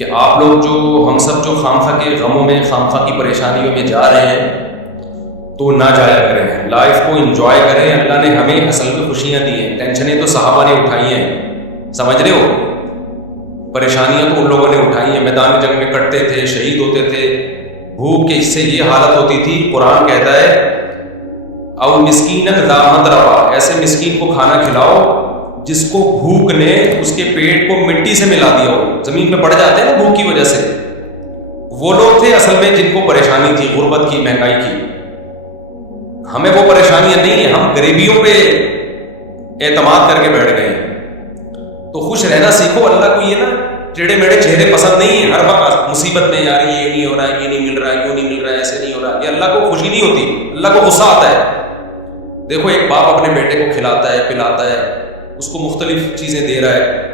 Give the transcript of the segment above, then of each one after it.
کہ آپ لوگ ہم سب جو خامخواہ کے غموں میں خامخواہ کی پریشانیوں میں جا رہے ہیں تو نہ جایا کریں، لائف کو انجوائے کریں. اللہ نے ہمیں اصل میں خوشیاں دی ہیں، ٹینشنیں تو صحابہ نے اٹھائی ہیں، سمجھ رہے ہو، پریشانیاں تو ان لوگوں نے اٹھائی ہیں، میدان جنگ میں کٹتے تھے، شہید ہوتے تھے، بھوک کے اس سے یہ حالت ہوتی تھی. قرآن کہتا ہے او مسکینا ذا متربہ، ایسے مسکین کو کھانا کھلاؤ جس کو بھوک نے اس کے پیٹ کو مٹی سے ملا دیا ہو، زمین پہ پڑ جاتے ہیں نا بھوک کی وجہ سے. وہ لوگ تھے اصل میں جن کو پریشانی تھی، غربت کی، مہنگائی کی. ہمیں وہ پریشانیاں نہیں ہیں، ہم غریبیوں پہ اعتماد کر کے بیٹھ گئے ہیں. تو خوش رہنا سیکھو. اللہ کو یہ نا ٹیڑھے میڑھے چہرے پسند نہیں ہیں. ہر وقت مصیبت میں یار یہ نہیں ہو رہا ہے، یہ نہیں مل رہا ہے، یوں نہیں مل رہا ہے، ایسے نہیں ہو رہا ہے، یہ اللہ کو خوشی نہیں ہوتی، اللہ کو غصہ آتا ہے. دیکھو ایک باپ اپنے بیٹے کو کھلاتا ہے، پلاتا ہے، اس کو مختلف چیزیں دے رہا ہے،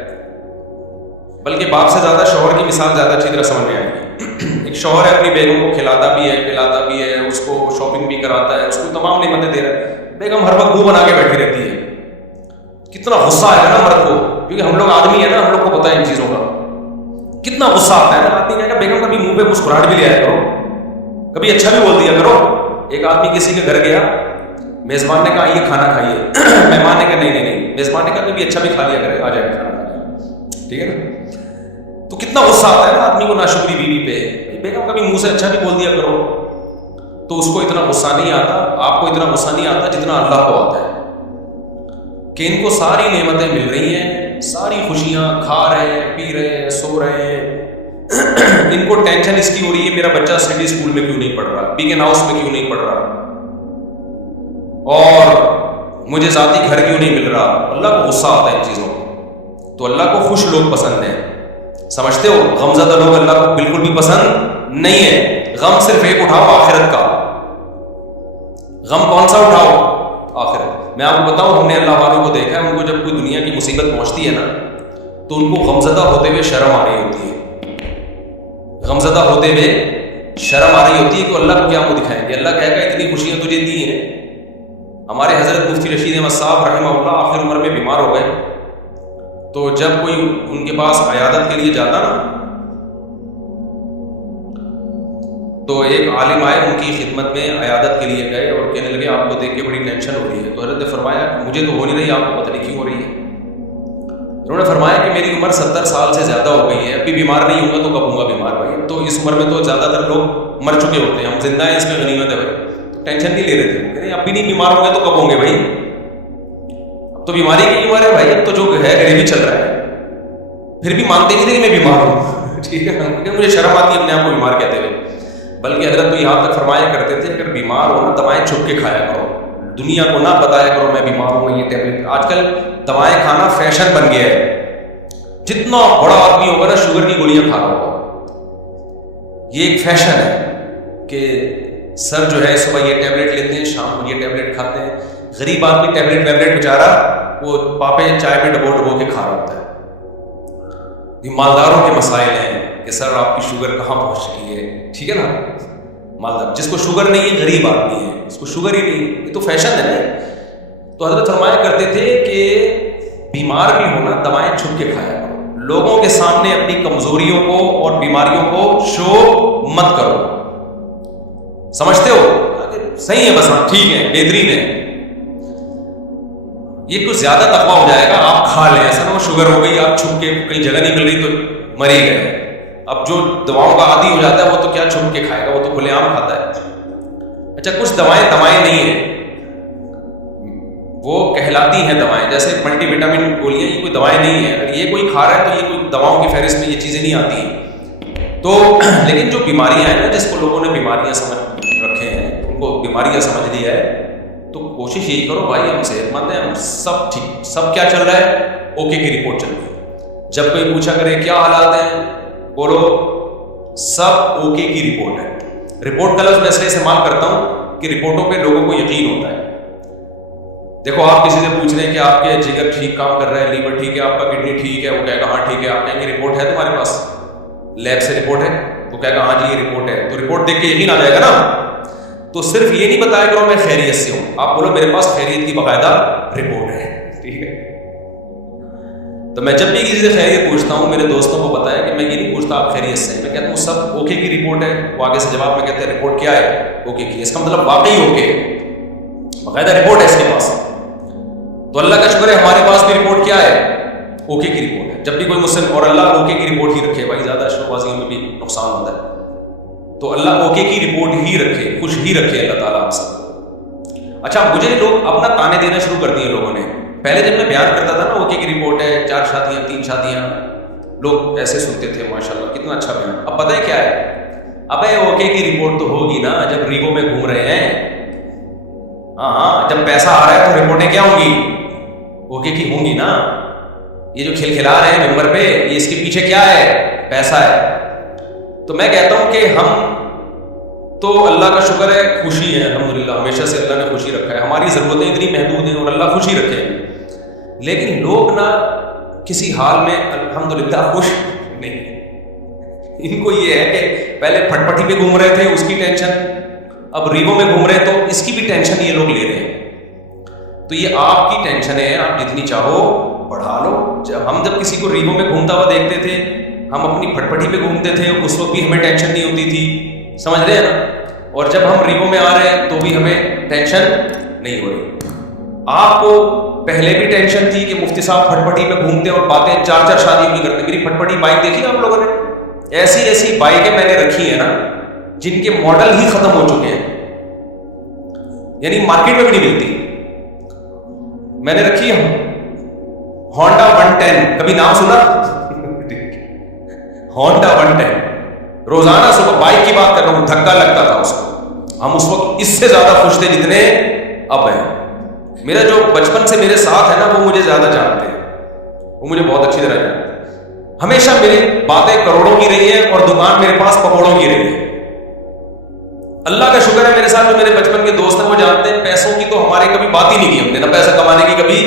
بلکہ باپ سے زیادہ شوہر کی مثال زیادہ اچھی طرح سمجھ میں آئے گی. ایک شوہر ہے اپنی بیگم کو کھلاتا بھی ہے، پلاتا بھی ہے، اس کو شاپنگ بھی کراتا ہے، اس کو تمام نعمتیں دے رہا ہے. بیگم ہر وقت منہ بنا کے بیٹھی رہتی ہے. کتنا غصہ آئے گا نا مرد کو، کیونکہ ہم لوگ آدمی ہیں نا، ہم لوگ کو پتہ ہے ان چیزوں کا. کتنا غصہ آتا ہے نا. آدمی کہے گا بیگم کبھی منہ پہ مسکراہٹ بھی لے آیا کرو، کبھی اچھا بھی بول دیا کرو. ایک آدمی کسی کے گھر گیا، میزبان نے کہا یہ کھانا کھائیے، مہمان نے کہا نہیں، میزبان نے کہا کبھی اچھا بھی کھا لیا کرے، آ جائے کھانا کھا لیا، ٹھیک ہے نا. تو کتنا غصہ آتا ہے نا آدمی کو ناشکری بیوی پہ. بیگم کبھی منہ سے اچھا بھی بول دیا کرو. تو اس کو اتنا غصہ نہیں آتا، آپ کو اتنا غصہ نہیں آتا جتنا اللہ کو آتا ہے کہ ان کو ساری نعمتیں مل رہی ہیں، ساری خوشیاں، کھا رہے ہیں، پی رہے ہیں، سو رہے ہیں. ان کو ٹینشن اس کی ہو رہی ہے میرا بچہ سٹی اسکول میں کیوں نہیں پڑھ رہا، بیگن ہاؤس میں کیوں نہیں پڑھ رہا، اور مجھے ذاتی گھر کیوں نہیں مل رہا. اللہ کو غصہ آتا ہے ان چیزوں کو. تو اللہ کو خوش لوگ پسند ہیں، سمجھتے ہو. غمزدہ لوگ اللہ کو بالکل بھی پسند نہیں ہے. غم صرف ایک اٹھاؤ، آخرت کا. غم کون سا اٹھاؤ؟ آخرت. میں آپ کو بتاؤں، ہم نے اللہ والوں کو دیکھا ہے، ان کو جب کوئی دنیا کی مصیبت پہنچتی ہے نا تو ان کو غمزدہ ہوتے ہوئے شرم آ رہی ہوتی ہے. غمزدہ ہوتے ہوئے شرم آ رہی ہوتی ہے کہ اللہ کو کیا منہ دکھائیں گے. اللہ کہے گا اتنی خوشیاں تجھے دی ہیں. ہمارے حضرت مفتی رشید احمد صاحب رحمہ اللہ آخر عمر میں بیمار ہو گئے، تو جب کوئی ان کے پاس عیادت کے لیے جاتا نا تو ایک عالم آئے ان کی خدمت میں، عیادت کے لیے گئے اور کہنے لگے آپ کو دیکھ کے بڑی ٹینشن ہو رہی ہے. تو حضرت نے فرمایا مجھے تو ہو نہیں رہی، آپ کو پتہ نہیں کیوں ہو رہی ہے. انہوں نے فرمایا کہ میری عمر 70 سال سے زیادہ ہو گئی ہے، ابھی بیمار نہیں ہوں گا تو کب ہوں گا بیمار بھائی. تو اس عمر میں تو زیادہ تر لوگ مر چکے ہوتے ہیں، ہم زندہ ہیں، اس میں غنیمت ہے بھائی. ٹینشن نہیں لے رہے تھے، کہتے ہیں اب بھی نہیں بیمار ہوں گے تو کب ہوں گے بھائی، اب تو بیماری کی عمر ہے بھائی، اب تو جو ہے غریبی چل رہا ہے. پھر بھی مانتے نہیں تھے کہ میں بیمار ہوں، ٹھیک ہے. مجھے شرم آتی ہے اپنے آپ کو بیمار کہتے ہوئے. بلکہ حضرت تو یہاں تک فرمایا کرتے تھے اگر بیمار ہو نا دوائیں چھپ کے کھایا کرو، دنیا کو نہ بتایا کرو میں بیمار ہوں، میں یہ ٹیبلٹ. آج کل دوائیں کھانا فیشن بن گیا ہے. جتنا بڑا آدمی ہوگا نا شوگر کی گولیاں کھا رہا ہوگا. یہ ایک فیشن ہے کہ سر جو ہے صبح یہ ٹیبلٹ لیتے ہیں، شام کو یہ ٹیبلٹ کھاتے ہیں. غریب آدمی ٹیبلٹ بیچارہ وہ پاپے چائے میں ڈبو کے کھا رہا ہوتا ہے. یہ مالداروں کے مسائل ہیں کہ سر آپ کی شوگر کہاں پہنچ چکی ہے، ٹھیک ہے نا. مالدار جس کو شوگر نہیں ہے غریب آدمی ہے، اس کو شوگر ہی نہیں، یہ تو فیشن ہے نا. تو حضرت فرمایا کرتے تھے کہ بیمار بھی ہونا دوائیں چھپ کے کھایا کرو، لوگوں کے سامنے اپنی کمزوریوں کو اور بیماریوں کو شو مت کرو. سمجھتے ہو؟ صحیح ہے، بس ہاں ٹھیک ہے، بہترین ہے. یہ کچھ زیادہ تقویٰ ہو جائے گا، آپ کھا لیں، ایسا نہ ہو شوگر ہو گئی آپ چھپ کے کہیں جگہ نہیں مل رہی تو مر ہی گئے. اب جو دواؤں کا عادی ہو جاتا ہے وہ تو کیا چھپ کے کھائے گا، وہ تو کھلے عام کھاتا ہے. اچھا کچھ دوائیں نہیں ہیں، وہ کہلاتی ہیں دوائیں، جیسے ملٹی وٹامن گولیاں، یہ کوئی دوائیں نہیں ہیں. اگر یہ کوئی کھا رہا ہے تو یہ کوئی دواؤں کی فہرست میں یہ چیزیں نہیں آتی ہیں. تو لیکن جو بیماریاں ہیں نا، جس کو لوگوں نے بیماریاں سمجھ رکھے ہیں، ان کو بیماریاں سمجھ لیا ہے، تو کوشش یہی کرو بھائی ہم صحت مند ہیں، ہم سب ٹھیک، سب کیا چل رہا ہے، اوکے کی رپورٹ چل رہی ہے. جب کوئی پوچھا کرے کیا حالات ہیں، بولو سب اوکے کی رپورٹ ہے. رپورٹ کا لفظ میں اس لیے استعمال کرتا ہوں کہ رپورٹوں پہ لوگوں کو یقین ہوتا ہے. دیکھو آپ کسی سے پوچھ رہے ہیں کہ آپ کے جگر ٹھیک کام کر رہا ہے، لیور ٹھیک ہے، آپ کا کڈنی ٹھیک ہے، وہ کہے گا ہاں ٹھیک ہے. آپ کہیں گے رپورٹ ہے تمہارے پاس، لیب سے رپورٹ ہے، وہ کہے گا ہاں جی یہ رپورٹ ہے. تو رپورٹ دیکھ کے یقین آ جائے گا نا. تو صرف یہ نہیں بتایا کرو میں خیریت سے ہوں، آپ بولو میرے پاس خیریت کی باقاعدہ رپورٹ ہے، ٹھیک ہے. تو میں جب بھی کسی سے خیریت پوچھتا ہوں، میرے دوستوں کو پتا ہے کہ میں یہ نہیں پوچھتا پوچھتا آپ خیریت سے؟ میں کہتا ہوں سب اوکے کی رپورٹ ہے. وہ آگے سے جواب میں کہتے ہیں رپورٹ کیا ہے؟ اوکے کی. اس کا مطلب واقعی اوکے ہے, باقاعدہ رپورٹ ہے اس کے پاس. تو اللہ کا شکر ہے ہمارے پاس بھی رپورٹ کیا ہے؟ اوکے کی رپورٹ ہے. جب بھی کوئی مسلم, اور اللہ اوکے کی رپورٹ ہی رکھے بھائی, زیادہ شو بازیوں میں بھی نقصان ہوتا ہے. تو اللہ اوکے کی رپورٹ ہی رکھے, خوش ہی رکھے اللہ تعالیٰ آپ سب. اچھا, مجھے لوگ اپنا تانے دینا شروع کر دیے لوگوں نے. پہلے جب میں بیان کرتا تھا نا اوکے کی رپورٹ ہے, 4 شادیاں 3 شادیاں, لوگ ایسے سنتے تھے ماشاءاللہ کتنا اچھا بیان. اب پتہ ہے کیا ہے, ابے اوکے کی رپورٹ تو ہوگی نا جب ریگو میں گھوم رہے ہیں. ہاں, جب پیسہ آ رہا ہے تو رپورٹیں کیا ہوں گی؟ اوکے کی ہوں گی نا. یہ جو کھلکھلا رہے ہیں ممبر پہ, یہ اس کے پیچھے کیا ہے؟ پیسہ ہے. تو میں کہتا ہوں کہ ہم تو اللہ کا شکر ہے خوشی ہے الحمدللہ, ہمیشہ سے اللہ نے خوشی رکھا ہے. ہماری ضرورتیں اتنی محدود ہیں اور اللہ خوشی رکھے. لیکن لوگ نا کسی حال میں الحمدللہ خوش نہیں. ان کو یہ ہے کہ پہلے پھٹ پٹی پہ گھوم رہے تھے, اس کی ٹینشن, اب ریگو میں گھوم رہے تو اس کی بھی ٹینشن یہ لوگ لے رہے ہیں. تو یہ آپ کی ٹینشن ہے, آپ جتنی چاہو بڑھا لو. جب کسی کو ریگو میں گھومتا ہوا دیکھتے تھے, ہم اپنی پھٹ پٹی پہ گھومتے تھے, اس وقت بھی ہمیں ٹینشن نہیں ہوتی تھی, سمجھ رہے ہیں نا. اور جب ہم ریگو میں آ رہے ہیں تو بھی ہمیں ٹینشن نہیں ہو رہی. آپ کو پہلے بھی ٹینشن تھی کہ مفتی صاحب پھٹ پٹی پہ گھومتے اور باتیں 4 شادیوں کی کرتے. میری پھٹ پٹی بائک دیکھی آپ لوگوں نے؟ ایسی بائکیں میں نے رکھی ہیں نا جن کے ماڈل ہی ختم ہو چکے ہیں, یعنی مارکیٹ میں بھی نہیں ملتی. میں نے رکھی ہے ہونڈا 110, کبھی نام سنا؟ ہونڈا 110. روزانہ صبح بائک کی بات کر رہا ہوں, دھکا لگتا تھا اس کو. ہم اس وقت اس سے زیادہ خوش تھے جتنے اب ہیں. میرا جو بچپن سے میرے ساتھ ہے نا وہ مجھے زیادہ جانتے ہیں, وہ مجھے بہت اچھی طرح جانتے ہیں. ہمیشہ میری باتیں کروڑوں کی رہی ہیں اور دکان میرے پاس پکوڑوں کی رہی ہے. اللہ کا شکر ہے میرے ساتھ جو میرے بچپن کے دوست ہیں وہ جانتے ہیں پیسوں کی تو ہمارے کبھی بات ہی نہیں کی, ہم نے نہ پیسہ کمانے کی کبھی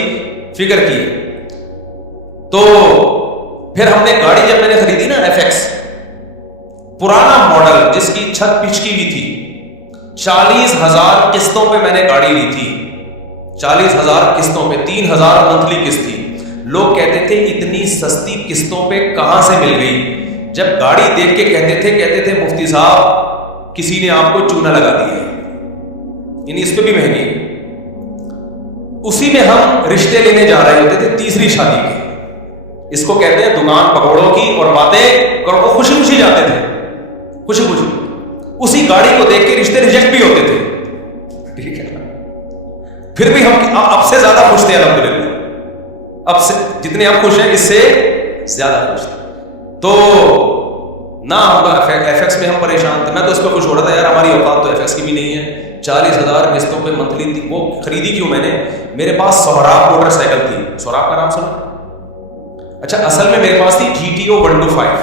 فکر کی. تو پھر ہم نے گاڑی جب میں نے خریدی نا FX, پرانا ماڈل جس کی چھت پچکی ہوئی تھی, 40,000 قسطوں پہ میں نے گاڑی لی تھی. 40,000 قسطوں پہ, 3,000 منتھلی قسط تھی. لوگ کہتے تھے اتنی سستی قسطوں پہ کہاں سے مل گئی. جب گاڑی دیکھ کے کہتے تھے مفتی صاحب کسی نے آپ کو چونا لگا دیا ہے, یعنی اس پہ بھی مہنگی. اسی میں ہم رشتے لینے جا رہے ہوتے تھے تیسری شادی کے. اس کو کہتے ہیں دکان پکوڑوں کی اور باتیں کرو, خوشی خوشی جاتے تھے, خوشی خوشی. اسی گاڑی کو دیکھ کے رشتے ریجیکٹ بھی ہوتے تھے, ٹھیک ہے. پھر بھی ہم اب سے زیادہ خوش تھے الحمدللہ. اب سے جتنے آپ خوش ہیں اس سے زیادہ خوش تھے. تو نہ FX میں ہم پریشان تھے. میں تو اس پہ خوش ہو رہا تھا, یار ہماری اوقات تو FX کی بھی نہیں ہے. 40,000 قسطوں پہ منتھلی تھی. وہ خریدی کیوں میں نے, میرے پاس سہراب موٹر سائیکل تھی. سہراب کا نام سنا؟ اچھا, اصل میں میرے پاس تھی GTO 125.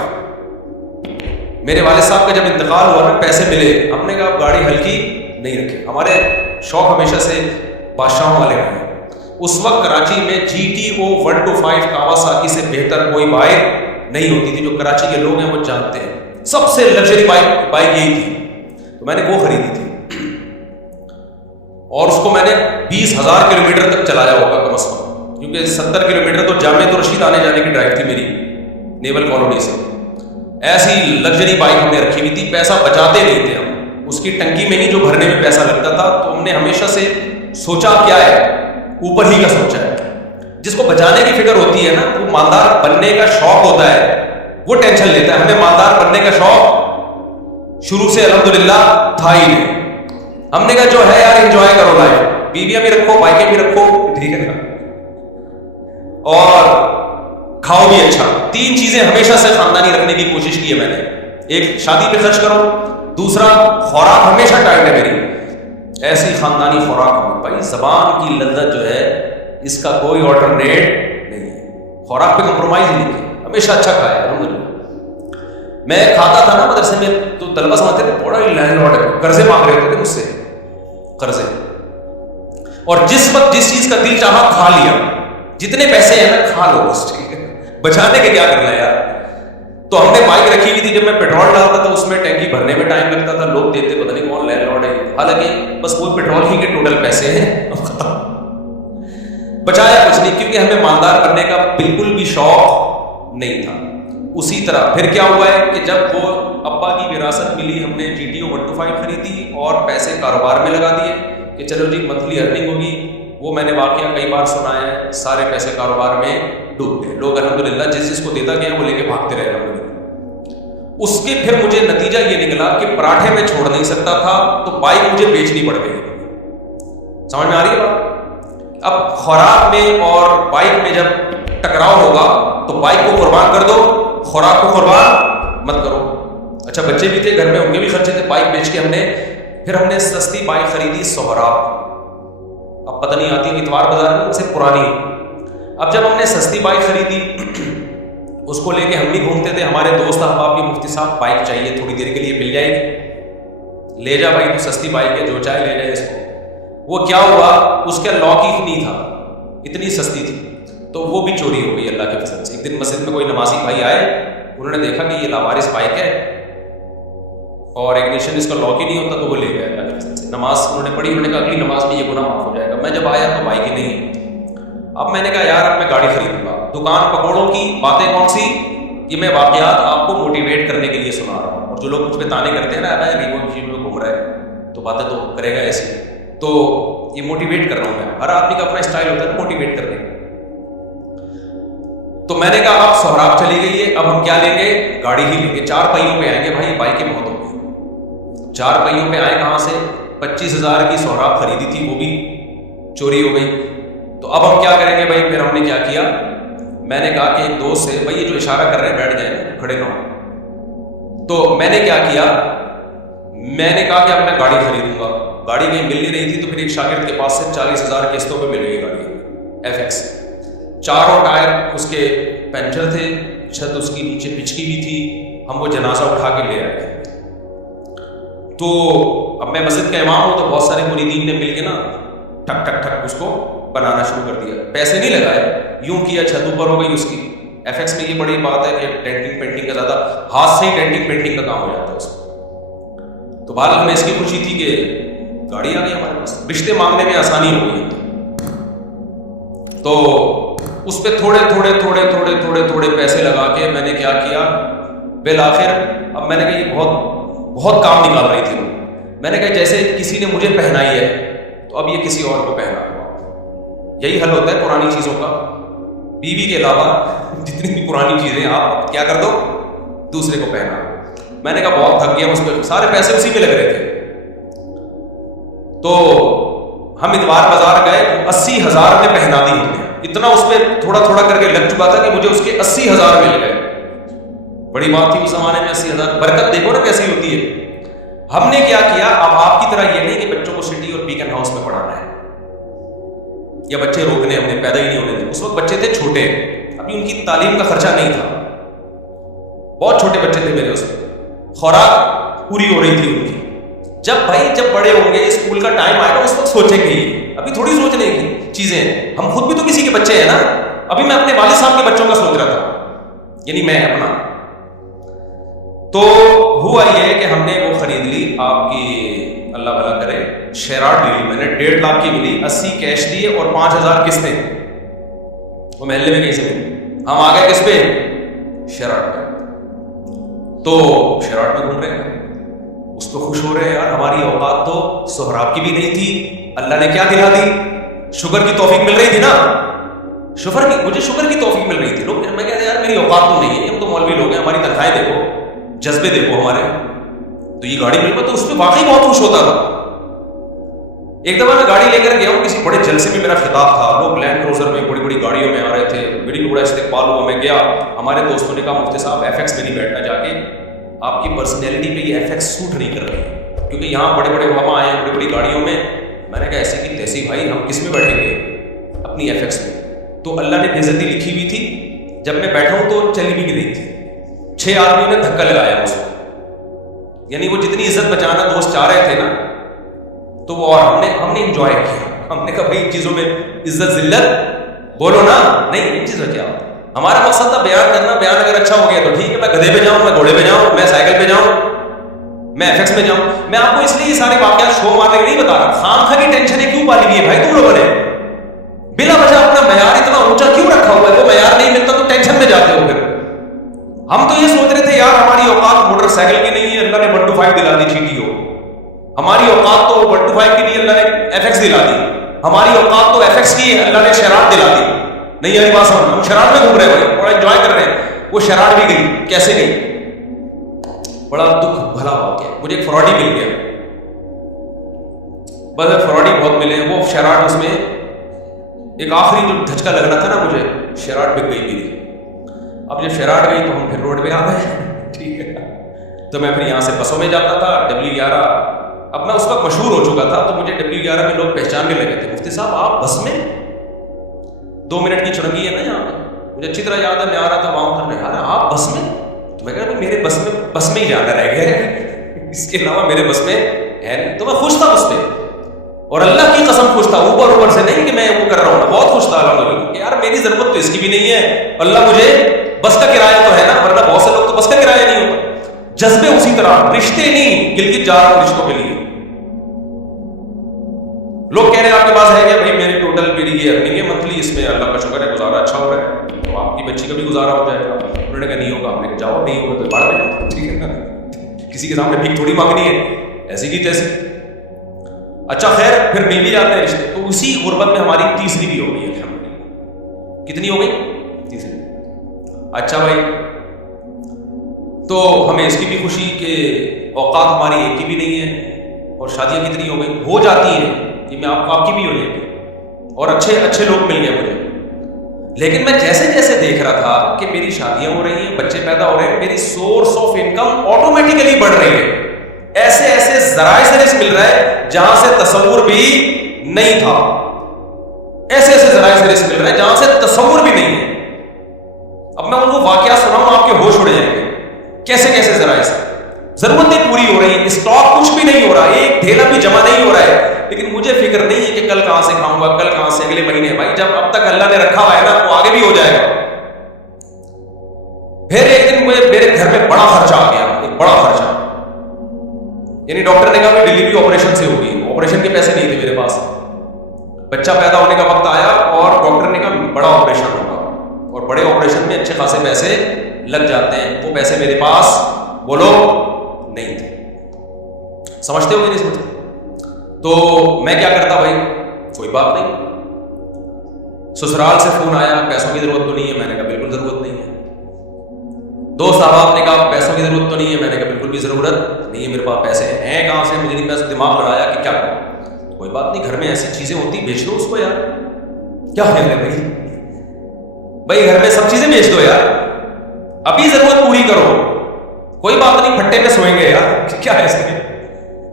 میرے والد صاحب کا جب انتقال ہوا نا, پیسے ملے, ہم نے کہا گاڑی ہلکی نہیں رکھے. ہمارے شوق ہمیشہ سے بادشاہوں والے ہیں. اس وقت کراچی میں GTO 125 کاواساکی سے بہتر کوئی بائک نہیں ہوتی تھی. جو کراچی کے لوگ ہیں وہ جانتے ہیں, سب سے لگژری بائک یہی تھی. تو میں نے وہ خریدی تھی اور اس کو میں نے 20,000 کلومیٹر تک چلایا ہوگا کم از کم, کیونکہ 70 کلومیٹر تو جامعہ الرشید آنے جانے کی ڈرائیو تھی میری نیول کالونی سے. ایسی لگژری بائک ہم نے رکھی ہوئی تھی. پیسہ بچاتے نہیں تھے ہم, اس کی ٹنکی میں نہیں جو بھرنے میں پیسہ لگتا تھا. تو ہم نے ہمیشہ سے سوچا کیا ہے, اوپر ہی کا سوچا ہے. جس کو بچانے کی فکر ہوتی ہے نا, وہ مالدار بننے کا شوق ہوتا ہے, وہ ٹینشن لیتا ہے. ہمیں مالدار بننے کا شوق شروع سے الحمدللہ تھا ہی نہیں. ہم نے کہا جو ہے یار انجوائے کرو لائف, بیویاں بھی رکھو, بائکیں بھی رکھو, ٹھیک ہے نا, اور کھاؤ بھی اچھا. 3 چیزیں ہمیشہ سے خاندانی رکھنے کی کوشش کی ہے میں نے. ایک, شادی پہ خرچ کرو. دوسرا, خوراک ہمیشہ ٹائٹ ہے میری, ایسی خاندانی خوراک. بھائی زبان کی لذت جو ہے اس کا کوئی آلٹرنیٹ نہیں ہے. خوراک پہ کمپرومائز ہی نہیں کی, ہمیشہ اچھا کھایا الحمدللہ. میں کھاتا تھا نا مدرسے میں تو طلبہ سمجھتے تھے بڑا ہی لینڈ لارڈ ہے, قرضے مانگ رہے ہوتے تھے مجھ سے, قرضے. اور جس وقت جس چیز کا دل چاہا کھا لیا. جتنے پیسے ہیں نا کھا لو بس, ٹھیک ہے, بچانے کے کیا کرنا ہے یار. تو ہم نے بائک رکھی ہوئی تھی, جب میں پیٹرول ڈالتا تھا اس میں ٹینکی بھرنے میں ٹائم لگتا تھا. لوگ دیتے پتہ نہیں کون لینڈ لارڈ ہے, حالانکہ بس وہ پیٹرول ہی کے ٹوٹل پیسے ہیں. بچایا کچھ نہیں, کیونکہ ہمیں مالدار کرنے کا بالکل بھی شوق نہیں تھا. اسی طرح پھر کیا ہوا ہے کہ جب وہ ابا کی وراثت ملی، ہم نے GTO 125 خریدی اور پیسے کاروبار میں لگا دیے کہ چلو جی منتھلی ارننگ ہوگی، وہ میں نے واقعہ کئی بار سنا ہے، سارے پیسے کاروبار میں ڈوب گئے، لوگ الحمدللہ جس کو دیتا گیا وہ لے کے بھاگتے رہے الحمدللہ۔ اس کے پھر مجھے نتیجہ یہ نکلا کہ پراٹھے میں چھوڑ نہیں سکتا تھا تو بائک مجھے بیچنی پڑ گئی۔ سمجھ میں آ رہی ہے بات؟ اب خوراک میں اور بائک میں جب ٹکراؤ ہوگا تو بائک کو قربان کر دو، خوراک کو قربان مت کرو۔ اچھا بچے بھی تھے گھر میں، ان کے بھی خرچے تھے، بائک بیچ کے ہم نے سستی بائک خریدی سہراب، اب پتہ نہیں آتی اتوار بازار میں، ان سے پرانی۔ اب جب ہم نے سستی بائک خریدی اس کو لے کے ہم بھی گھومتے تھے، ہمارے دوست احباب بھی مفتی صاحب بائک چاہیے تھوڑی دیر کے لیے مل جائے گی، لے جا بھائی تو سستی بائک ہے جو چاہے لے جائے اس کو۔ وہ کیا ہوا، اس کا لاک ہی نہیں تھا، اتنی سستی تھی، تو وہ بھی چوری ہو گئی اللہ کے فضل سے۔ ایک دن مسجد میں کوئی نمازی بھائی آئے، انہوں نے دیکھا کہ یہ لاوارث بائک ہے اور اگنیشن اس کا لاک ہی نہیں ہوتا، تو وہ لے گئے اللہ کے فضل سے۔ نماز انہوں نے پڑھی، انہوں نے کہا اگلی نماز میں یہ گناہ معاف ہو جائے گا۔ میں جب آیا تو بائک ہی نہیں ہے۔ اب میں نے کہا یار اب میں گاڑی خریدوں گا۔ دکان پکوڑوں کی باتیں کون سی، یہ میں واقعات آپ کو موٹیویٹ کرنے کے لیے سنا رہا ہوں، اور جو لوگ مجھ پہ تانے کرتے ہیں نا میں ریمو مشین میں گھوم رہا ہے تو باتیں تو کرے گا ایسی، تو یہ موٹیویٹ کر رہا ہوں میں، ہر آدمی کا اپنا اسٹائل ہوتا ہے نا موٹیویٹ کرنے کا۔ تو میں نے کہا اب سہراب چلی گئی ہے، اب ہم کیا لیں گے، گاڑی ہی لیں گے، 4 پہیوں پہ آئیں گے بھائی، بائکیں بہت ہو گئی۔ 4 پہیوں پہ آئے کہاں سے، 25,000 کی سہراب خریدی تھی، وہ بھی چوری ہو گئی۔ تو اب ہم کیا کریں گے بھائی، پھر ہم نے کیا کیا، میں نے کہا کہ ایک دوست سے، بھائی یہ جو اشارہ کر رہے ہیں بیٹھ جائیں کھڑے نہ ہوں، تو میں نے کیا کیا، میں نے کہا کہ اب میں گاڑی خریدوں گا۔ گاڑی کہیں مل نہیں رہی تھی تو پھر ایک شاگرد کے پاس سے 40,000 قسطوں پہ مل گئی گاڑی FX، چاروں ٹائر اس کے پنچر تھے، چھت اس کی نیچے پچکی بھی تھی، ہم وہ جنازہ اٹھا کے لے آئے۔ تو اب میں مسجد کا امام ہوں تو بہت سارے مریدین نے مل کے نا ٹھک ٹھک ٹھک اس کو بنانا شروع کر دیا، پیسے نہیں لگائے، یوں کیا چھت اوپر ہو گئی اس کی۔ FX میں یہ بڑی بات ہے کہ ڈینٹنگ پینٹنگ کا زیادہ ہاتھ سے ہی ڈینٹنگ پینٹنگ کا کام ہو جاتا ہے اس میں۔ تو بہرحال ہمیں اس کی خوشی تھی کہ گاڑی آ گئی ہمارے پاس، رشتے مانگنے میں آسانی ہو گئی۔ تو اس پہ تھوڑے پیسے لگا کے میں نے کیا کیا، بالآخر اب میں نے کہا یہ بہت کام نکال رہی تھی، میں نے کہا جیسے کسی نے مجھے پہنائی ہے تو اب یہ کسی اور کو پہنا دو۔ یہی حل ہوتا ہے پرانی چیزوں کا، بیوی کے علاوہ جتنی بھی پرانی چیزیں آپ کیا کر دو، دوسرے کو پہنا۔ میں نے کہا بہت تھک گیا، اس پہ سارے پیسے اسی پہ لگ رہے تھے۔ تو ہم اتوار بازار گئے، 80,000 میں پہنا دی ہم نے، اتنا اس پہ تھوڑا کر کے لگ چکا تھا کہ مجھے اس کے 80,000 مل گئے۔ بڑی بات تھی اس زمانے میں 80,000، برکت دیکھو نا کیسی ہوتی ہے۔ ہم نے کیا کیا، اب آپ کی طرح یہ نہیں کہ بچوں کو سٹی اور بیکن ہاؤس میں پڑھانا ہے یا بچے روکنے، ہم نے پیدا ہی نہیں ہونے دے۔ اس وقت بچے تھے چھوٹے، ابھی ان کی تعلیم کا خرچہ نہیں تھا، بہت چھوٹے بچے تھے میرے، اس میں خوراک پوری ہو رہی تھی ان کی۔ جب بڑے ہوں گے، اسکول کا ٹائم آئے گا، اس وقت سوچیں گے، ابھی تھوڑی سوچنے کی چیزیں ہیں۔ ہم خود بھی تو کسی کے بچے ہیں نا، ابھی میں اپنے والد صاحب کے بچوں کا سوچ رہا تھا، یعنی میں اپنا۔ تو ہوا یہ کہ ہم نے وہ خرید لی، آپ کی اللہ بھلا کرے، شیراٹ لی میں نے، 1.5 لاکھ کی ملی، 80 کیش دیے اور 5,000 قسطیں، وہ محلے میں کہیں سے ملی۔ ہم آ گئے کس پہ، شیراٹ پہ۔ تو شیراٹ میں گھوم رہے ہیں، اس پہ خوش ہو رہے ہیں، یار ہماری اوقات تو سہراب کی بھی نہیں تھی، اللہ نے کیا دلا دی، شکر کی توفیق مل رہی تھی نا، مجھے شکر کی توفیق مل رہی تھی۔ لوگ میں کہتے ہیں یار میری اوقات تو نہیں ہے، ہم تو مولوی لوگ ہیں، ہماری تنخواہیں دیکھو، جذبے دیکھو ہمارے، تو یہ گاڑی مل گئی تو اس پہ واقعی بہت خوش ہوتا تھا۔ ایک دفعہ میں گاڑی لے کر گیا ہوں، کسی بڑے جلسے میں میرا خطاب تھا، لوگ لینڈ کروزر میں بڑی گاڑیوں میں آ رہے تھے، بڑی بڑا استقبال ہوا، میں گیا، ہمارے دوستوں نے کہا مفتی صاحب FX میں نہیں بیٹھنا، جا کے آپ کی پرسنالٹی پہ یہ FX سوٹ نہیں کر رہی، کیونکہ یہاں بڑے علماء آئے ہیں بڑی گاڑیوں میں۔ میں نے کہا ایسی کی تیسی بھائی، ہم کس میں بیٹھیں گے، اپنی FX میں۔ تو اللہ نے بےعزتی لکھی ہوئی تھی، جب میں بیٹھا ہوں تو چلی بھی نہیں رہی تھی، 6 آدمیوں نے دھکا لگایا اس کو، یعنی وہ جتنی عزت بچانا دوست چاہ رہے تھے نا، تو وہ اور ہم نے انجوائے کیا۔ ہم نے کہا بھائی ان چیزوں میں عزت ذلت بولو نا، نہیں ان چیزوں کیا، ہمارا مقصد تھا بیان کرنا، بیان اگر اچھا ہو گیا تو ٹھیک ہے، میں گدھے پہ جاؤں، میں گھوڑے پہ جاؤں، میں سائیکل پہ جاؤں، میں FX میں جاؤں۔ میں آپ کو اس لیے یہ سارے واقعات شو مارنے کے نہیں بتا رہا، خامخواہ کی ٹینشنیں کیوں پالی ہوئی ہے بھائی تم لوگوں نے، بلا وجہ اپنا معیار اتنا اونچا کیوں رکھا ہوا ہے، وہ معیار نہیں ملتا تو ٹینشن میں جاتے ہو، پھر ہم تو یہ سوچ رہے تھے یار ہماری اوقات موٹر سائیکل کی نہیں ہے, اللہ نے 125 دلا دی GTO. ہماری اوقات تو 125 کی نہیں, اللہ نے FX دلا دی. ہماری اوقات تو FX کی ہے, اللہ نے شراٹ دلا دی. نہیں آئی بات سمجھ, ہم شراٹ میں گھوم رہے ہیں بھائی اور انجوائے کر رہے ہیں. وہ شراٹ بھی گئی, کیسے گئی؟ بڑا دکھ بھلا ہو گیا. مجھے ایک فراڈی مل گیا, بس فراڈی بہت ملے. وہ شراٹ اس میں ایک آخری جو دھچکا لگنا تھا نا مجھے, شراٹ بک گئی میری. اب جب شراٹ گئی تو ہم پھر روڈ پہ آ گئے, ٹھیک ہے. تو میں پھر یہاں سے بسوں میں جاتا تھا, W11. اب میں اس وقت مشہور ہو چکا تھا تو مجھے W11 میں لوگ پہچاننے لگے تھے, مفتی صاحب آپ بس میں 2 منٹ کی چڑنگی ہے نا یہاں پہ, مجھے اچھی طرح یاد ہے. میں آ رہا تھا وہاں اترنے, یار آپ بس میں, تو میں کہا میرے بس میں ہی جانا رہ گیا ہے, اس کے علاوہ میرے بس میں ہے نہیں. تو میں خوش تھا اس پہ, اور اللہ کی قسم خوش تھا, اوپر سے نہیں کہ میں وہ کر رہا ہوں, بہت خوش تھا الحمدللہ کہ یار میری ضرورت تو اس کی بھی نہیں ہے, اللہ مجھے بس کا کرایہ تو ہے نا, ورنہ بہت سے لوگ تو بس کا کرایہ نہیں ہوتا. جذبے اسی طرح, رشتے نہیں, گلگت جا رہا ہوں رشتوں کے لیے. لوگ کہہ رہے ہیں آپ کے پاس ہے کیا؟ بھائی میری ٹوٹل میری یہ ارننگ ہے منتھلی, اس میں اللہ کا شکر ہے گزارا اچھا ہو رہا ہے, تو آپ کی بچی کا بھی گزارا ہو جائے گا. انہوں نے کہا نہیں ہوگا. ہم نے کہا جاؤ, نہیں ہوگا تو بڑھ میں, ٹھیک ہے نا, کسی کے سامنے بھیک تھوڑی مانگنی ہے, ایسی کی تیسی. اچھا خیر, پھر مل بھی جاتے ہیں رشتے. تو اسی غربت میں ہماری تیسری بھی ہو گئی الحمدللہ. کتنی ہو گئی؟ تیسری. اچھا بھائی, تو ہمیں اس کی بھی خوشی کہ اوقات ہماری ایک کی بھی نہیں ہے, اور شادیاں کتنی ہو گئی, ہو جاتی ہیں, یہ میں آپ کی بھی ہو جائے گی, اور اچھے لوگ مل گئے مجھے. لیکن میں جیسے جیسے دیکھ رہا تھا کہ میری شادیاں ہو رہی ہیں, بچے پیدا ہو رہے ہیں, میری سورس آف انکم آٹومیٹیکلی بڑھ رہی ہے. ایسے ذرائع سے رزق مل رہا ہے جہاں سے تصور بھی نہیں تھا. ایسے ذرائع سے رزق مل رہا ہے جہاں سے تصور بھی نہیں ہے. اب میں ان کو واقعہ سناؤں, آپ کے ہوش اڑ جائیں گے. کیسے ذرائع سے ضرورتیں پوری ہو رہی ہیں, اسٹاک کچھ بھی نہیں ہو رہا, ایک ڈھیلا بھی جمع نہیں ہو رہا ہے, لیکن مجھے فکر نہیں ہے کہ کل کہاں سے کھاؤں گا, کل کہاں سے, اگلے مہینے. بھائی جب اب تک اللہ نے رکھا ہوا ہے نا, وہ آگے بھی ہو جائے گا. پھر ایک دن مجھے میرے گھر میں بڑا خرچہ آ گیا, ایک بڑا خرچہ. یعنی ڈاکٹر نے کہا ڈلیوری آپریشن سے ہوگی, آپریشن کے پیسے نہیں تھے میرے پاس. بچہ پیدا ہونے کا وقت آیا اور ڈاکٹر نے کہا بڑا آپریشن ہوگا, اور بڑے آپریشن میں اچھے خاصے پیسے لگ جاتے ہیں. وہ پیسے میرے پاس بولو نہیں تھے. سمجھتے ہو کہ نہیں سمجھتے؟ تو میں کیا کرتا بھائی, کوئی بات نہیں. سسرال سے فون آیا, پیسوں کی ضرورت تو نہیں ہے. میں نے کہا بالکل ضرورت نہیں ہے. دوست احباب نے کہا پیسوں کی ضرورت تو نہیں ہے. میں نے کہا بالکل بھی ضرورت نہیں ہے, میرے پاس پیسے ہیں کہاں سے, مجھے نہیں. پیسے دماغ لڑایا کہ کیا کروں. کوئی بات نہیں, گھر میں ایسی چیزیں ہوتی, بیچ دو اس کو یار. کیا خیال ہے بھائی گھر میں سب چیزیں بیچ دو یار, ابھی ضرورت پوری کرو. کوئی بات نہیں, پھٹے پہ سوئیں گے یار, کیا ہے اس میں.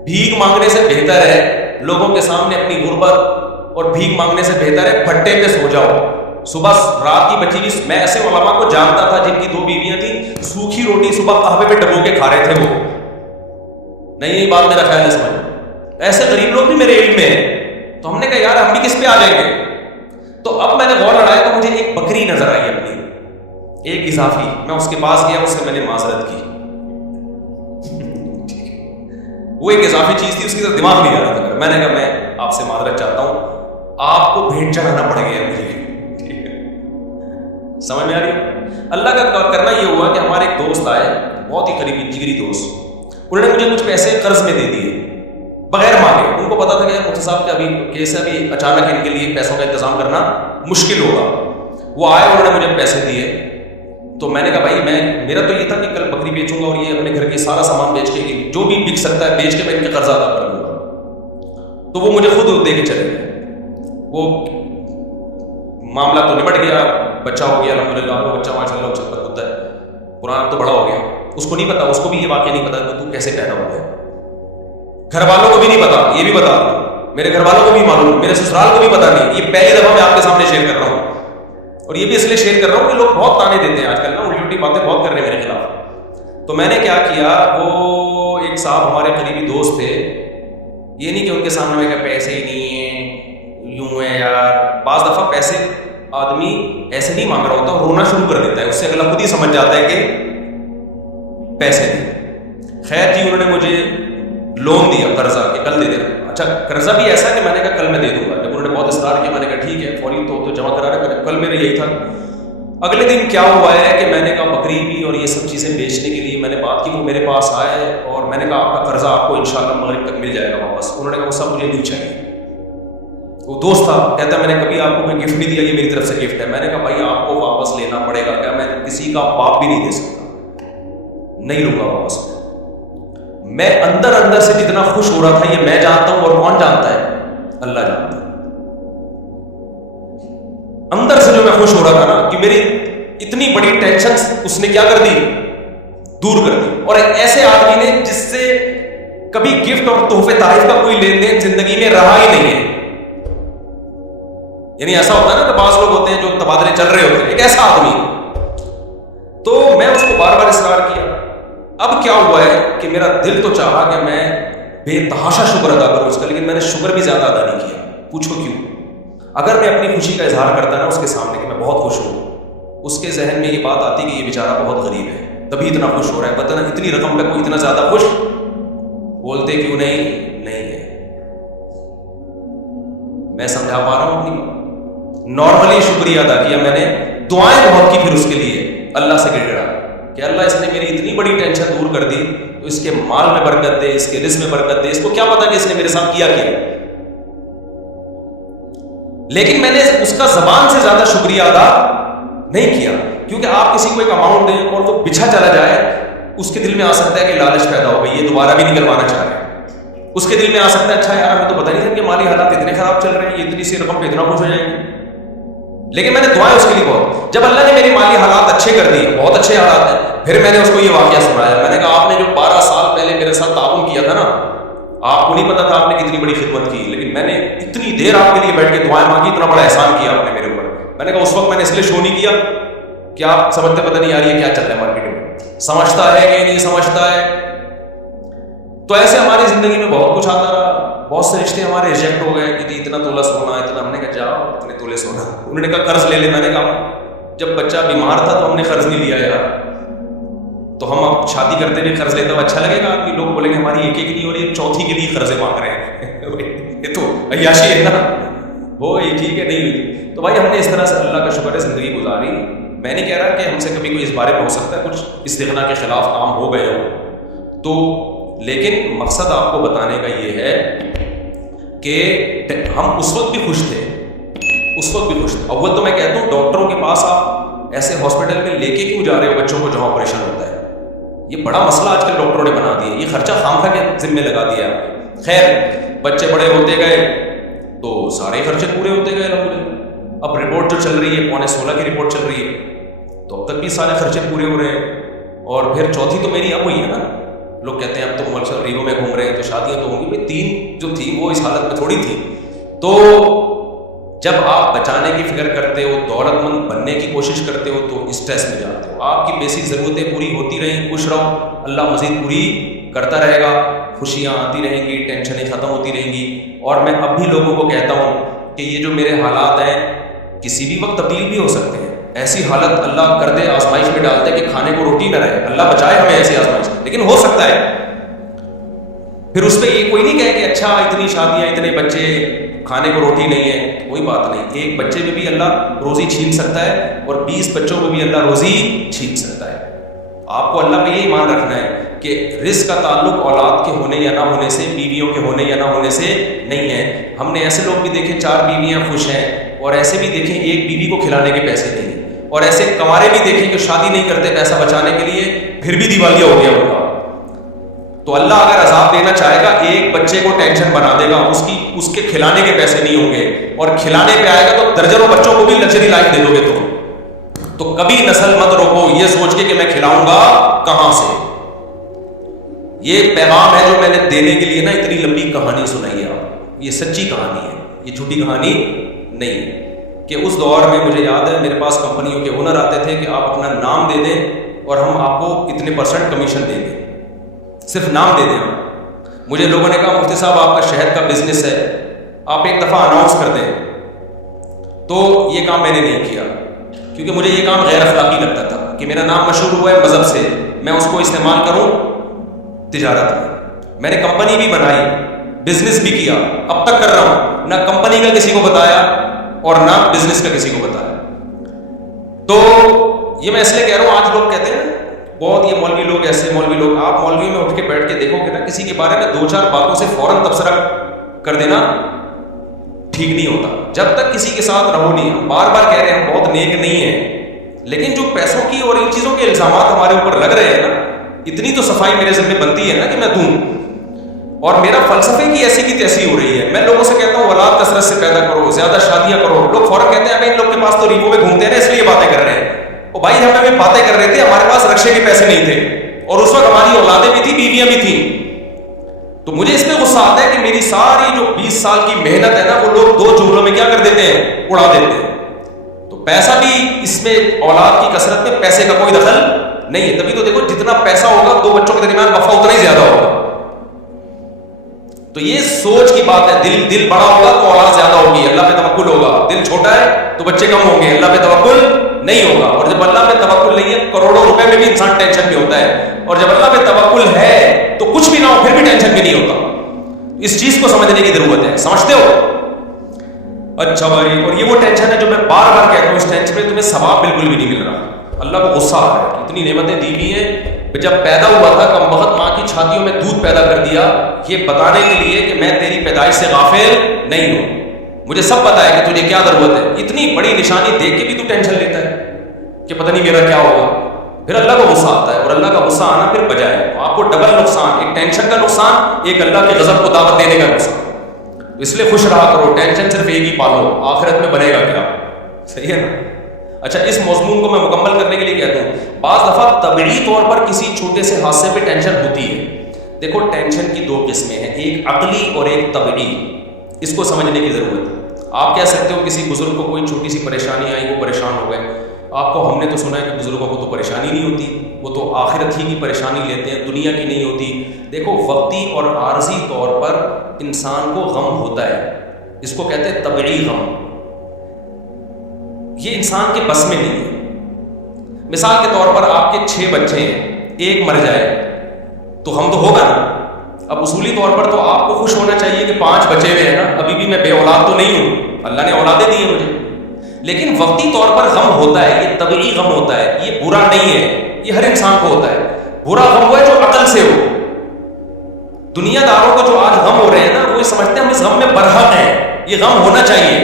بھیک مانگنے سے بہتر ہے لوگوں کے سامنے اپنی غربت, اور بھیک مانگنے سے بہتر ہے پھٹے پہ سو جاؤ. صبح رات کی بچی کی, میں ایسے علماء کو جانتا تھا جن کی 2 بیویاں تھیں, سوکھی روٹی صبح قہوے پہ ڈبو کے کھا رہے تھے وہ. نہیں بات میرا خیال ہے سمجھ, ایسے غریب لوگ بھی میرے علم میں ہیں. تو ہم نے کہا یار ہم بھی کس پہ آ جائیں گے. تو اب میں نے غور لڑایا تو مجھے ایک بکری نظر آئی اپنی, ایک اضافی. میں اس کے پاس گیا, اس سے میں نے معذرت کی. وہ ایک اضافی چیز تھی, اس کی طرف دماغ نہیں آ رہا تھا. میں نے کہا میں آپ سے معذرت چاہتا ہوں, آپ کو بھیٹ چڑھانا پڑ گیا مجھے. سمجھ میں آ رہی ہے؟ اللہ کا کرنا یہ ہوا کہ ہمارے ایک دوست آئے, بہت ہی قریبی جگری دوست. انہوں نے مجھے کچھ پیسے قرض میں دے دیے بغیر مانگے. ان کو پتا تھا کہ مفتی صاحب کا ابھی کیس ہے, ابھی اچانک ان کے لیے پیسوں کا انتظام کرنا مشکل ہوگا. وہ آئے, انہوں نے مجھے پیسے دیے. تو میں نے کہا بھائی میرا تو یہ تھا کہ کل بکری بیچوں گا, اور یہ اپنے گھر کے سارا سامان بیچ کے, جو بھی بک سکتا ہے بیچ کے میں ان کے قرض ادا کر دوں گا. تو وہ مجھے خود دے کے چلے گئے. وہ معاملہ تو نمٹ گیا, بچہ ہو گیا الحمدللہ. وہ بچہ ماشاء اللہ اچھا کتا ہے, قرآن تو بڑا ہو گیا. اس کو نہیں پتا, اس کو بھی یہ واقعہ نہیں پتا کہ تو کیسے پیدا ہو گیا. گھر والوں کو بھی نہیں پتا, یہ بھی بتا, میرے گھر والوں کو بھی معلوم, میرے سسرال کو بھی پتا نہیں. یہ پہلی دفعہ میں آپ کے سامنے شیئر کر رہا ہوں, اور یہ بھی اس لیے شیئر کر رہا ہوں کہ لوگ بہت تانے دیتے ہیں آج کل نا, الٹی الٹی باتیں بہت کر رہے ہیں میرے خلاف. تو میں نے کیا کیا, وہ ایک صاحب ہمارے قریبی دوست تھے. یہ نہیں کہ ان کے سامنے میں کہ پیسے ہی نہیں ہیں, یوں ہے یار. بعض دفعہ پیسے آدمی ایسے نہیں مانگ رہا ہوتا, رونا شروع کر دیتا ہے, اس سے اگلا خود ہی سمجھ جاتا ہے کہ پیسے نہیں. خیر جی, انہوں نے مجھے لون دیا, قرضہ, کہ کل دے دینا. اچھا قرضہ بھی ایسا کہ میں نے کہا کل میں دے دوں گا. جب انہوں نے بہت اصرار کیا, میں نے کہا ٹھیک ہے, فوری تو جمع کرا رہے. کل میرا یہی تھا, اگلے دن کیا ہوا ہے کہ میں نے کہا بکری بھی اور یہ سب چیزیں بیچنے کے لیے میں نے بات کی، وہ میرے پاس آئے اور میں نے کہا آپ کا قرضہ آپ کو انشاءاللہ مغرب تک مل جائے گا واپس. انہوں نے کہا وہ سب مجھے نہیں چاہیے. وہ دوست تھا، کہتا میں نے کبھی آپ کو کوئی گفٹ نہیں دیا، یہ میری طرف سے گفٹ ہے. میں نے کہا بھائی آپ کو واپس لینا پڑے گا. کیا میں کسی کا باپ بھی نہیں دے سکتا، نہیں لوں گا واپس. میں اندر سے جتنا خوش ہو رہا تھا یہ میں جانتا ہوں، اور کون جانتا ہے؟ اللہ جانتا ہے. اندر سے جو میں خوش ہو رہا تھا نا کہ میری اتنی بڑی ٹینشن اس نے کیا کر دی، دور کر دی. اور ایک ایسے آدمی نے جس سے کبھی گفٹ اور تحفے تحائف کا کوئی لین دین زندگی میں رہا ہی نہیں ہے. یعنی ایسا ہوتا ہے نا کہ بعض لوگ ہوتے ہیں جو تبادلے چل رہے ہوتے ہیں، ایک ایسا آدمی. تو میں اس کو بار بار اصرار کیا. اب کیا ہوا ہے کہ میرا دل تو چاہا کہ میں بے تحاشا شکر ادا کروں اس کا، لیکن میں نے شکر بھی زیادہ ادا نہیں کیا. پوچھو کیوں؟ اگر میں اپنی خوشی کا اظہار کرتا نا اس کے سامنے کہ میں بہت خوش ہوں، اس کے ذہن میں یہ بات آتی کہ یہ بیچارہ بہت غریب ہے تبھی اتنا خوش ہو رہا ہے. پتہ نا اتنی رقم پہ کوئی اتنا زیادہ خوش بولتے کیوں نہیں ہے. میں سمجھا پا رہا ہوں اپنی نارملی شکریہ ادا کیا میں نے، دعائیں بہت کی پھر اس کے لیے اللہ سے گڑ گڑا کہ اللہ اس نے میری اتنی بڑی ٹینشن دور کر دی تو اس کے مال میں برکت دے، اس کے رزق میں برکت دے. اس کو کیا پتا کہ اس نے میرے ساتھ کیا. لیکن میں نے اس کا زبان سے زیادہ شکریہ ادا نہیں کیا، کیونکہ آپ کسی کو ایک اماؤنٹ دیں اور وہ بچھا چلا جائے، اس کے دل میں آ سکتا ہے کہ لالچ پیدا ہو گئی، یہ دوبارہ بھی نکلوانا چاہ رہے ہیں. اس کے دل میں آ سکتا ہے اچھا یار ہمیں تو پتہ نہیں تھا کہ مالی حالات اتنے خراب چل رہے ہیں، یہ اتنی سی رقم پہ اتنا خوش ہو جائیں گے. لیکن میں نے دعائیں اس کے لیے بہت، جب اللہ نے میری مالی حالات اچھے کر دیے، بہت اچھے حالات ہیں، پھر میں نے اس کو یہ واقعہ سنایا. میں نے کہا آپ نے جو 12 سال پہلے میرے ساتھ تعاون کیا تھا نا، آپ کو نہیں پتا تھا آپ نے کتنی بڑی خدمت کی، لیکن میں نے اتنی دیر آپ کے لیے بیٹھ کے دعائیں مانگی، اتنا بڑا احسان کیا آپ نے میرے اوپر. میں نے کہا اس وقت میں نے اس لیے شو نہیں کیا کہ آپ سمجھتے پتہ نہیں یار یہ کیا چل رہا ہے مارکیٹ میں، سمجھتا ہے کہ نہیں سمجھتا ہے. تو ایسے ہماری زندگی میں بہت کچھ آتا رہا. بہت سے رشتے ہمارے ریجیکٹ ہو گئے کہ اتنا تولہ سونا اتنا. ہم نے کہا جاؤ اتنے تولے سونا. انہوں نے کہا قرض لے لے. میں نے کہا جب بچہ بیمار تھا تو ہم نے قرض نہیں لیا یار، تو ہم اب شادی کرتے ہوئے قرض لیتا ہوا اچھا لگے گا کہ لوگ بولیں گے ہماری ایک نہیں ہو رہی ہے، چوتھی کے لیے قرضے مانگ رہے ہیں. یہ تو عیاشی ہے نا، وہ یہ ٹھیک ہے نہیں ہوئی. تو بھائی ہم نے اس طرح سے اللہ کا شکر ہے زندگی گزاری. میں نہیں کہہ رہا کہ ہم سے کبھی کوئی اس بارے میں ہو سکتا ہے کچھ استغنا کے خلاف کام ہو گئے ہو تو، لیکن مقصد آپ کو بتانے کا یہ ہے کہ ہم اس وقت بھی خوش تھے، اس وقت بھی خوش تھے. اول تو میں کہتا ہوں ڈاکٹروں کے پاس آپ ایسے ہاسپٹل میں لے کے کیوں جا رہے ہو بچوں کو جہاں آپریشن ہوتا ہے؟ یہ بڑا مسئلہ آج کل ڈاکٹروں نے بنا دیا، یہ خرچہ خامخواہ کے ذمہ لگا دیا. خیر بچے بڑے ہوتے گئے تو سارے خرچے پورے ہوتے گئے الحمدللہ. اب رپورٹ جو چل رہی ہے 15.16 کی رپورٹ چل رہی ہے تو اب تک بھی سارے خرچے پورے ہو رہے ہیں. اور پھر چوتھی تو میری اب ہوئی ہے نا. لوگ کہتے ہیں اب تو ملک ریو میں گھوم رہے ہیں تو شادیاں تو ہوں گی. بھائی 3 جو تھی وہ اس حالت میں تھوڑی تھی. تو جب آپ بچانے کی فکر کرتے ہو، دولت مند بننے کی کوشش کرتے ہو تو اسٹریس میں جاتے ہو. آپ کی بیسک ضرورتیں پوری ہوتی رہیں، خوش رہو، اللہ مزید پوری کرتا رہے گا. خوشیاں آتی رہیں گی، ٹینشنیں ختم ہوتی رہیں گی. اور میں اب بھی لوگوں کو کہتا ہوں کہ یہ جو میرے حالات ہیں کسی بھی وقت تبدیل بھی ہو سکتے ہیں. ایسی حالت اللہ کر دے، آزمائش میں ڈال دے کہ کھانے کو روٹی نہ رہے. اللہ بچائے ہمیں ایسی آزمائش، لیکن ہو سکتا ہے. پھر اس پہ یہ کوئی نہیں کہے کہ اچھا اتنی شادیاں اتنے بچے کھانے کو روٹی نہیں ہے. کوئی بات نہیں، ایک بچے میں بھی اللہ روزی چھین سکتا ہے اور 20 بچوں میں بھی اللہ روزی چھین سکتا ہے. آپ کو اللہ پہ یہ ایمان رکھنا ہے کہ رزق کا تعلق اولاد کے ہونے یا نہ ہونے سے، بیویوں کے ہونے یا نہ ہونے سے نہیں ہے. ہم نے ایسے لوگ بھی دیکھے 4 بیویاں خوش ہیں، اور ایسے بھی دیکھیں ایک بیوی کو کھلانے کے پیسے نہیں ہیں. اور ایسے کنوارے بھی دیکھیں کہ شادی نہیں کرتے پیسہ بچانے کے لیے، پھر بھی دیوالیہ ہو گیا ہوگا. تو اللہ اگر عذاب دینا چاہے گا ایک بچے کو ٹینشن بنا دے گا، اس کے کھلانے کے پیسے نہیں ہوں گے، اور کھلانے پہ آئے گا تو درجنوں بچوں کو بھی لگژری لائف دے دو گے تو کبھی نسل مت روکو یہ سوچ کے کہ میں کھلاؤں گا کہاں سے. یہ پیغام ہے جو میں نے دینے کے لیے نا اتنی لمبی کہانی سنائی ہے. آپ یہ سچی کہانی ہے، یہ جھوٹی کہانی نہیں. کہ اس دور میں مجھے یاد ہے میرے پاس کمپنیوں کے اونر آتے تھے کہ آپ اپنا نام دے دیں اور ہم آپ کو اتنے % کمیشن دیں گے. صرف نام دے دیں. مجھے لوگوں نے کہا مفتی صاحب آپ کا شہد کا بزنس ہے، آپ ایک دفعہ اناؤنس کر دیں. تو یہ کام میں نے نہیں کیا کیونکہ مجھے یہ کام غیر اخلاقی لگتا تھا کہ میرا نام مشہور ہوا ہے مذہب سے، میں اس کو استعمال کروں تجارت میں. میں نے کمپنی بھی بنائی، بزنس بھی کیا، اب تک کر رہا ہوں. نہ کمپنی کا کسی کو بتایا اور نہ بزنس کا کسی کو بتایا. تو یہ میں اس لیے کہہ رہا ہوں، آج لوگ کہتے ہیں بہت یہ مولوی لوگ ایسے، مولوی لوگ، آپ مولوی میں اٹھ کے بیٹھ کے دیکھو گے نا، کسی کے بارے میں 2-4 باتوں سے فوراً تبصرہ کر دینا ٹھیک نہیں ہوتا، جب تک کسی کے ساتھ رہو نہیں. ہم بار بار کہہ رہے ہیں ہم بہت نیک نہیں ہیں، لیکن جو پیسوں کی اور ان چیزوں کے الزامات ہمارے اوپر لگ رہے ہیں نا، اتنی تو صفائی میرے ذمہ بنتی ہے نا کہ میں دوں. اور میرا فلسفے کی ایسی کی تیسی ہو رہی ہے. میں لوگوں سے کہتا ہوں اولاد کثرت سے پیدا کرو، زیادہ شادیاں کرو، لوگ فوراً کہتے ہیں ان لوگ کے پاس تو ریبو میں گھومتے ہیں اس لیے باتیں کر رہے ہیں. اور بھائی جب ہمیں باتیں کر رہے تھے ہمارے پاس رکشے کے پیسے نہیں تھے، اور اس وقت ہماری اولادیں بھی تھیں، بیویاں بھی تھیں. تو مجھے اس پہ غصہ آتا ہے کہ میری ساری جو 20 سال کی محنت ہے نا، وہ لوگ 2 جملوں میں کیا کر دیتے ہیں، اڑا دیتے ہیں. تو پیسہ بھی اس میں، اولاد کی کثرت میں پیسے کا کوئی دخل نہیں ہے. تبھی تو دیکھو جتنا پیسہ ہوگا 2 بچوں کے درمیان وفا اتنا ہی زیادہ ہوگا. تو یہ سوچ کی بات ہے. دل بڑا ہوگا تو اولاد زیادہ ہوگی، اللہ پہ توکل ہوگا. دل چھوٹا ہے تو بچے کم ہوں گے، اللہ پہ توکل نہیں ہوگا. اور جب اللہ پہ توکل نہیں ہے، کروڑوں روپے میں بھی انسان ٹینشن میں ہوتا ہے. اور جب اللہ پہ توکل ہے تو کچھ بھی نہ ہو پھر بھی ٹینشن بھی نہیں ہوتا. اس چیز کو سمجھنے کی ضرورت ہے. سمجھتے ہو؟ اچھا بھائی، اور یہ وہ ٹینشن ہے جو میں بار بار کہتا ہوں، اس ٹینشن میں تمہیں ثواب بالکل بھی نہیں مل رہا. اللہ کو غصہ آ رہا ہے. اتنی نعمتیں دی ہوئی ہیں. جب پیدا ہوا تھا کم وقت ماں کی چھاتیوں میں دودھ پیدا کر دیا، یہ بتانے کے لیے کہ میں تیری پیدائش سے غافل نہیں ہوں، مجھے سب پتا ہے کہ تجھے کیا ضرورت ہے. اتنی بڑی نشانی دیکھ کے بھی تو ٹینشن لیتا ہے کہ پتہ نہیں میرا کیا ہوگا. پھر اللہ کو غصہ آتا ہے، اور اللہ کا غصہ آنا پھر بجائے آپ کو ڈبل نقصان، ایک ٹینشن کا نقصان، ایک اللہ کے غضب کو دعوت دینے کا نقصان. اس لیے خوش رہا کرو. ٹینشن صرف ایک ہی پالو، آخرت میں بنے گا کیا. صحیح ہے نا؟ اچھا، اس مضمون کو میں مکمل کرنے کے لیے کہتا ہوں، بعض دفعہ طبعی طور پر کسی چھوٹے سے حادثے پہ ٹینشن ہوتی ہے. دیکھو ٹینشن کی 2 قسمیں ہیں، ایک عقلی اور ایک طبعی. اس کو سمجھنے کی ضرورت ہے. آپ کہہ سکتے ہو کسی بزرگ کو کوئی چھوٹی سی پریشانی آئی، وہ پریشان ہو گئے. آپ کو ہم نے تو سنا ہے کہ بزرگوں کو تو پریشانی نہیں ہوتی، وہ تو آخرت ہی کی پریشانی لیتے ہیں، دنیا کی نہیں ہوتی. دیکھو وقتی اور عارضی طور پر انسان کو غم ہوتا ہے، اس کو کہتے ہیں طبعی غم. یہ انسان کے بس میں نہیں ہے. مثال کے طور پر آپ کے 6 بچے ہیں، ایک مر جائے تو ہم تو ہوگا نا. اب اصولی طور پر تو آپ کو خوش ہونا چاہیے کہ 5 بچے ہوئے ہیں نا، ابھی بھی میں بے اولاد تو نہیں ہوں، اللہ نے اولادیں دی ہیں مجھے. لیکن وقتی طور پر غم ہوتا ہے، یہ طبعی غم ہوتا ہے، یہ برا نہیں ہے، یہ ہر انسان کو ہوتا ہے. برا غم وہ ہے جو عقل سے ہو. دنیا داروں کو جو آج غم ہو رہے ہیں نا، وہ سمجھتے ہیں ہم اس غم میں برحق ہیں، یہ غم ہونا چاہیے.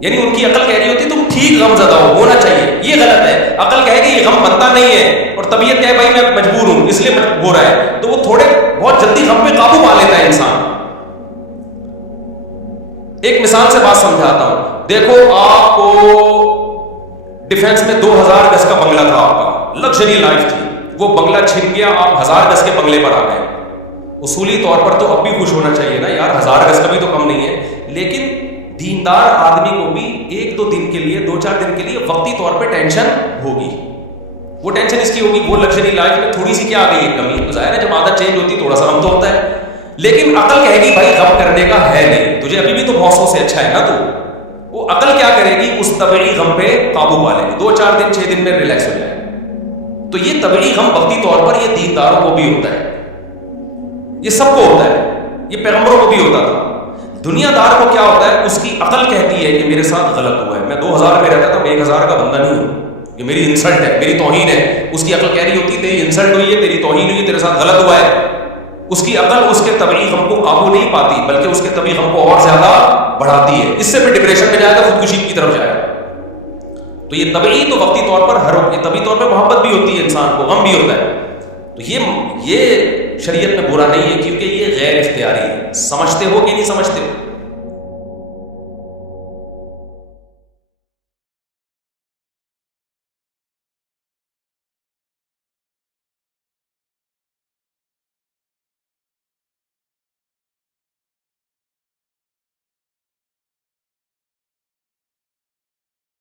یعنی ان کی عقل کہہ رہی ہوتی تم ٹھیک غم زدہ ہونا چاہیے. یہ غلط ہے. عقل کہے کہ یہ غم بنتا نہیں ہے، اور طبیعت کہے بھائی میں مجبور ہوں اس لیے ہو رہا ہے، تو وہ تھوڑے بہت جلدی غم پہ قابو پا لیتا ہے انسان. ایک مثال سے بات سمجھاتا ہوں. دیکھو آپ کو ڈیفینس میں 2000 گز کا بنگلہ تھا، آپ کا لگژری لائف تھی، وہ بنگلہ چھن گیا، آپ 1000 گز کے بنگلے پر آ گئے. اصولی طور پر تو اب بھی خوش ہونا چاہیے نا یار، 1000 گز کا بھی تو کم نہیں ہے. لیکن دیندار آدمی کو بھی 1-2 دن کے لیے، 2-4 دن کے لیے وقتی طور پہ ٹینشن ہوگی. وہ ٹینشن اس کی ہوگی، وہ لگژری لائف میں تھوڑی سی کیا آ گئی ہے کمی. تو ظاہر ہے جب عادت چینج ہوتی تھوڑا سا غم تو ہوتا ہے. لیکن عقل کہے گی بھائی غم کرنے کا ہے نہیں، تجھے ابھی بھی تو 900 سے اچھا ہے نا. تو وہ عقل کیا کرے گی، اس طبعی غم پہ قابو پا لے گی، 2-4 دن 6 دن میں ریلیکس ہو جائے. تو یہ طبعی غم وقتی طور پر یہ دینداروں کو بھی ہوتا ہے، یہ سب کو ہوتا ہے، یہ پیغمبروں کو بھی ہوتا تھا. دنیا دار کو کیا ہوتا ہے، اس کی عقل کہتی ہے کہ میرے ساتھ غلط ہوا ہے. میں 2000 میں رہتا تھا، میں 1000 کا بندہ نہیں ہوں، یہ میری انسلٹ ہے، میری توہین ہے. اس کی عقل کہہ رہی ہوتی تیری انسلٹ ہوئی ہے، تیری توہین ہوئی ہے، تیرے ساتھ غلط ہوا ہے. اس کی عقل اس کے طبعی غم کو قابو نہیں پاتی، بلکہ اس کے طبعی غم کو اور زیادہ بڑھاتی ہے. اس سے پھر ڈپریشن میں جائے گا، خودکشی کی طرف جائے گا. تو یہ طبعی تو وقتی طور پر یہ طبعی طور پہ محبت بھی ہوتی ہے انسان کو، غم بھی ہوتا ہے. تو یہ شریعت میں برا نہیں ہے، کیونکہ یہ غیر اختیاری ہے. سمجھتے ہو کہ نہیں سمجھتے ہو؟